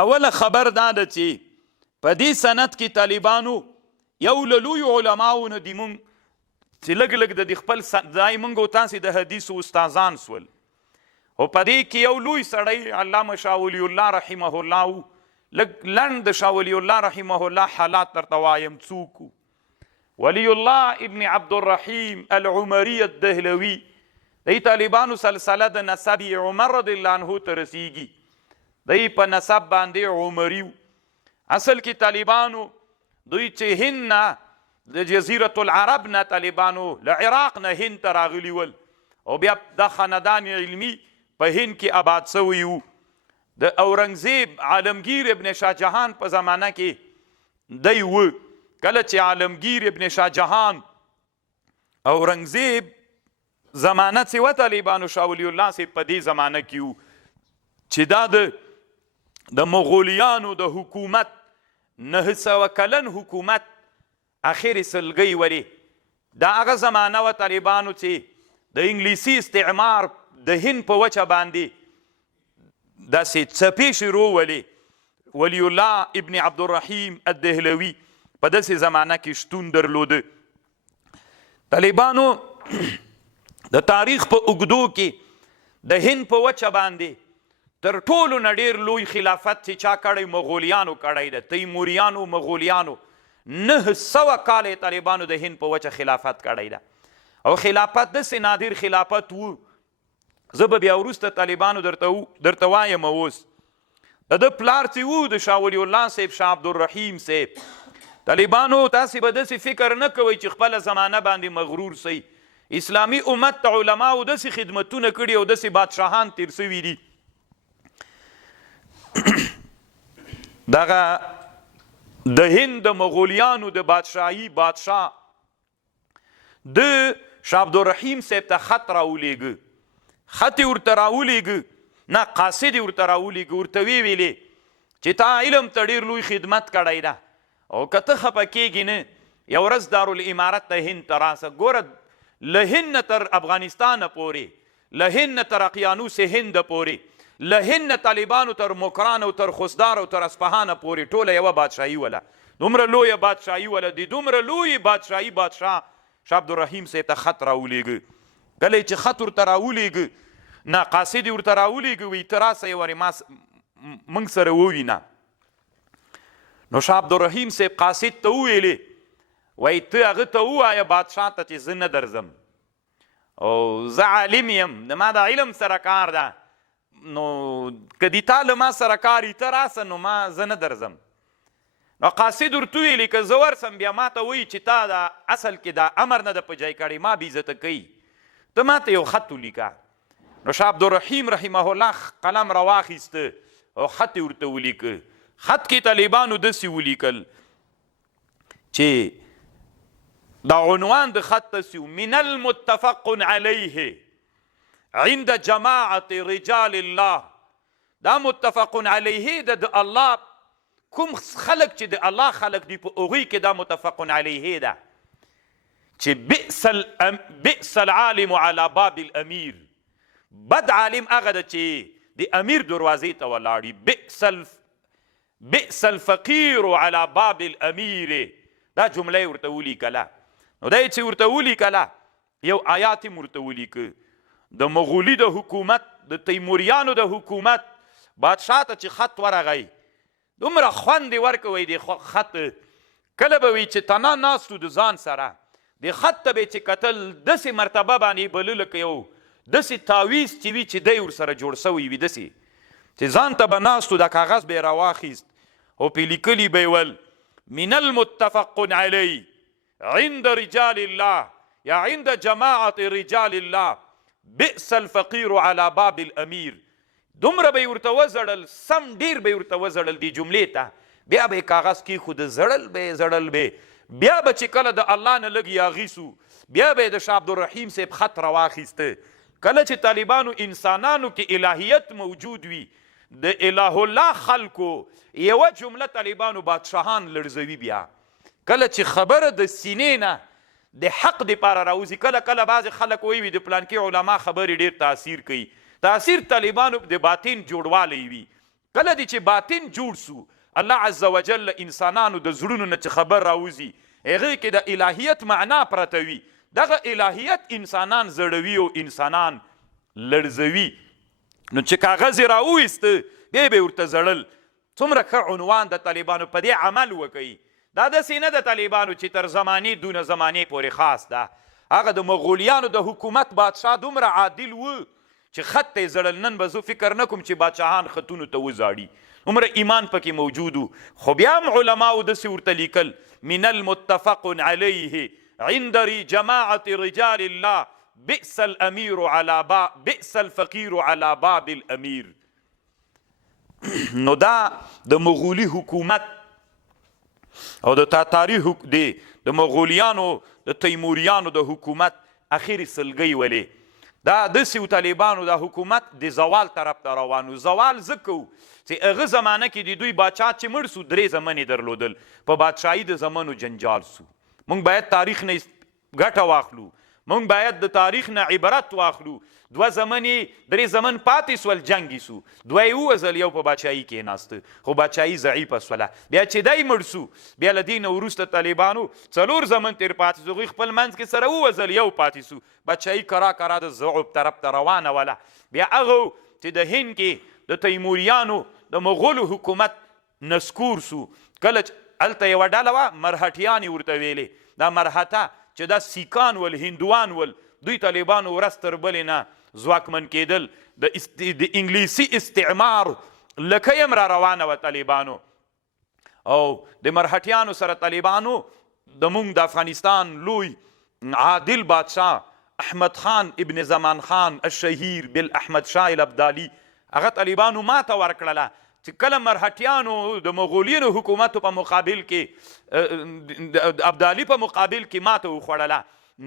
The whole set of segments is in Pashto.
اوله خبر دا ده چې په دې سند کې طالبانو یو له لویو علماو نه دي مونږ چې لږ لږ د خپل ځای مونږ او تاسې د حدیثو استادان سول او په دې کې یو لوی سړی علامه شاه ولی الله رحمه الله لږ لنډ د شاه ولی الله رحمه الله حالات درته وایم څوک ولی الله ابن عبدالرحیم العمری الدهلوي دی طالبانو سلسله د نسب عمر رضی الله عنه ته رسیږي دی په نسب باندې عمری اصل کې طالبانو دوی چې هند نه د جزیرة العرب نه طالبانو له عراق نه هند ته راغلي ول او بیا د خاندان علمي په هند کې آباد سوي وو د اورنګزیب عالمگیر ابن شاه جهان په زمانه کې دی و کله چې عالمگیر ابن شاه جهان اورنګزیب زمانه چې و طالبانو شاه ولی الله صاحب په دې زمانه کې وو چې دا د مغولیانو د حکومت 900 کلن حکومت اخر سلګۍ ورې دا هغه زمانه و طالبانو چې د انګلیسي استعمار د هند په وچه باندې داسې څپې شروع ولې ولی الله ابن عبدالرحیم الدهلوي په داسې زمانه کې شتون درلوده طالبانو د تاریخ په اوږدو کې د هند په وچه باندې تر ټولو نه ډېر لوی خلافت چې چا کړی مغولیانو کړی ده تیموریانو مغولیانو 900 کال طالبانو د هند په وچه خلافت کړی ده او خلافت داسې نادر خلافت و زه به بیا وروسته طالبانو درته وایم اوس د ده پلار چې و د شاه ولی الله صاحب شاه عبدالرحیم صاحب طالبانو تاسې به داسې فکر نه کوئ چې خپله زمانه باندې مغرور سئ اسلامي امت ته علماو داسې خدمتونه کړي او داسې بادشاهان تیر سوي دي دغه د هند د مغولیانو د بادشاهي بادشاه د شاه عبدالرحیم صاحب ته خط راولیږه خط یې ورته راولیږه نه قاصد یې ورته راولیږه ورته ویلې چې تا علم ته ډېر لوی خدمت کړی ده او که ته خفه کېږي نه یو ورځ دارالامارت ته هند ته راسه ګوره له هند نه تر افغانستانه پورې له هند نه تر اقیانوس هند پورې له هند نه طالبانو تر مکران او تر خوزدار او تر اصفهانه پورې ټوله یوه بادشاهي وله دومره لویه بادشاهي وله د دومره لویې بادشاهي بادشاه شاه عبدالرحیم صاحب ته خط راولیږه کله چې خط ورته راولیږه نه قاصد یې ورته راولیږه وایي ته راسه یې ورې موږ سره ووینه نو شاه عبدالرحیم صاحب قاصد ته وویلې وایي ته هغه ته ووایه بادشاه ته چې زه نه درځم او زه عالم یم د ما د علم سره کار ده نو که دې تا له ما سره کار ته راسه نو ما زه نه درځم نو قاصد ورته ویلې که زه ورسم بیا ما ته وایي چې تا دا اصل کې دا امر نه ده په جای کړی ما بې عزته کوي ته ما ته یو خط ولیکه نو شاه عبدالرحیم رحمه الله قلم راواخیسته او خط یې ورته ولیکه خط کې طالبانو داسې ولیکل چې دا عنوان د خط داسې من المتفق علیه عند جماعة رجال الله دا متفق علیه د الله کوم خلق چې د الله خلق دی په هغوی کې دا متفق علیه ده چې بئس العالم على باب الامیر بد عالم هغه ده چې د امیر دروازې ته ولاړي بئس الفقیر على باب الامیر دا جمله یې ورته ولیکله نو دا چې ورته ولیکله یو آیات یې ورته ولیکه د مغولي د حکومت د تیموریانو د حکومت بادشاه ته چې خط ورغی دومره خوند یې ورکوی د خط کله به وي چې تنا ناستو د ځان سره د خط ته به یې چې کتل داسې مرتبه باندې بله لکه یو داسې تاویز چې وي چې دی ورسره جوړ سوی وي داسې چې ځان ته به ناستو دا کاغذ به یې راواخیست او پې لیکلي به یې ول من المتفق علی عند رجال الله یا عند جماعة رجال الله بئس الفقیر على باب الامیر دومره به یې ورته وزړل سم ډېر به یې ورته وزړل دې جملې ته بیا به یې کاغذ کېښود زړل به یې زړل به بیا به چې کله د الله نه لږ یاغیسو بیا به یې د شاه عبدالرحیم صاحب خط راواخیسته کله چې طالبانو انسانانو کې الهیت موجود وي د اله الله خلکو یوه جمله طالبانو بادشاهان لړزوي بیا کله چې خبره د سینې نه د حق دپاره راوځي کله کله بعضې خلک وایي د پلانکي علما خبرې ډېر تاثیر کوي تاثیر طالبانو د باطن جوړوالی وي کله دی چې باطن جوړ سو الله عز وجل انسانانو د زړونو نه چې خبر راوځي هغې کې د الهیت معنا پرته وي دغه الهیت انسانان زړوي او انسانان لړزوي نو چې کاغذ یې راوویسته بیا به ورته زړل څومره ښه عنوان د طالبانو په دې عمل وکوي دا داسې نه د طالبانو چې تر زمانې دونه زمانې پورې خاص ده هغه د مغولیانو د حکومت بادشاه دومره عادل و چې خط ته یې زړل نن به زه فکر نه کوم چې بادشاهان خطونو ته وزاړي عمره ایمان پکې موجود و خو بیا هم علماو داسې ورته لیکل من المتفق علیه عند جماعة رجال الله بئس الامیر على باب بئس الفقیر على باب الامیر نو دا د مغولی حکومت او د تاتاری د مغولیانو د تیموریانو د حکومت اخیری سلګۍ ولې دا داسې طالبانو د حکومت د زوال طرف ته روانو زوال ځکه چې هغه زمانه کې د دوی باچا چې مړ سو 3 زمنې درلودل په بادشاهي د زمنو جنجال سو موږ باید تاریخ نه ګټه واخلو موږ باید د تاریخ نه عبرت واخلو 2 زمنې 3 زمن پاتې سول جنګي سو 2 یې ووژل یو په بادشاهي کې ناسته خو بادشاهي ضعیفه سوله بیا چې دی مړ سو بیا له دې نه وروسته طالبانو 4 زمن تېر پاتې سو هغوی خپل منځ کې سره ووژل یو پاتې سو بادشاهي کرا کرا د ضعف طرف ته روانه وله بیا هغه چې د هند کې د تیموریانو د مغولو حکومت نسکور سو کله هلته یوه ډله وه مرهټیانې ورته ویلې دا مرهټه چې دا سیکان ول هندوان ول دوی طالبانو ورځ تر بلې نه ځواکمن کېدل د انګلیسي استعمار لکه یم را روانه وه طالبانو او د مرهټیانو سره طالبانو د موږ د افغانستان لوی عادل بادشاه احمد خان ابن زمان خان الشهیر بالاحمد شاه الابدالي هغه طالبانو ماته ورکړله چې کله مرهټیانو د مغولینو حکومتو په مقابل کې د ابدالي په مقابل کې ماته وخوړله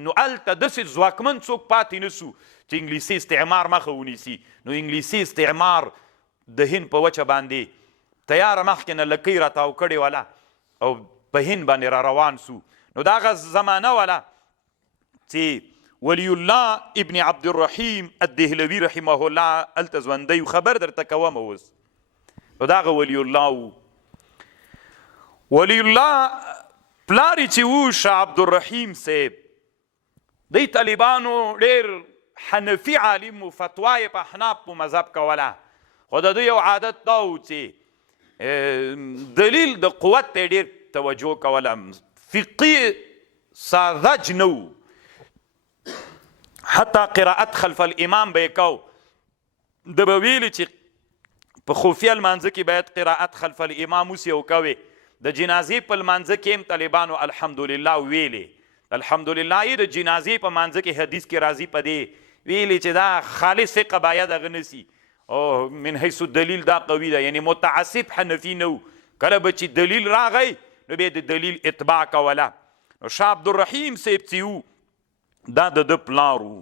نو هلته داسې ځواکمن څوک پاتې نه سو چې انګلیسي استعمار مخه ونیسي نو انګلیسي استعمار د هند په وچه باندې تیاره مخکې نه لکۍ راتاو کړې وله او په هند باندې را روان سو نو دا هغه زمانه وله چې ولی الله ابن عبدالرحیم الدهلوي رحمه الله هلته ژوندی خبر درته کوم اوس نو دا هغه ولی الله و ولی الله پلار یې چې و شاه عبدالرحیم صاحب دی طالبانو ډېر حنفي عالم و فتوا یې په احناف په مذهب کوله خو د دوی یو عادت دا و چې دلیل د قوت ته ډېر توجه کوله فقی ساذج نه و حتی قرائت خلف الامام به یې کو ده به ویلي چې په خفیه لمانځه کې باید قرائت خلف الامام وسي او کوې د جنازې په لمانځه کې هم طالبانو الحمدلله ویلې الحمدلله یې د جنازې په مانځه کې حدیث کې راځي په دې ویلې چې دا خالص فقه باید هغه نسي او من حیث الدلیل دا قوي ده یعنی متعصب حنفي نه و کله به چې دلیل راغی نو بیا د دلیل اتباع کوله نو شاه عبدالرحیم صاحب چې و دا د ده پلار و